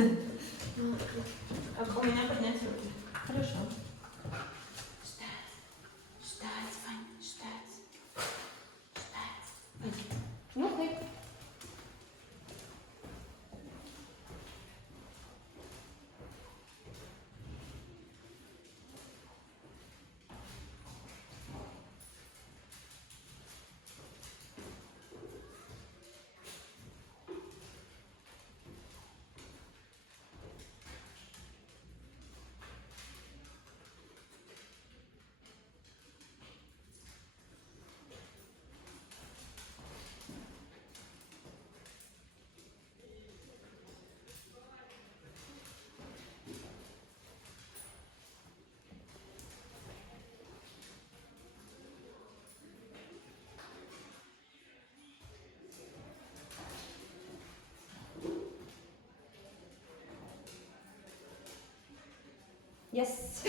У меня поднять руки. Хорошо. Ждать. Ждать, Вань, ждать. Ждать. Пойди. Нюхай. Yes.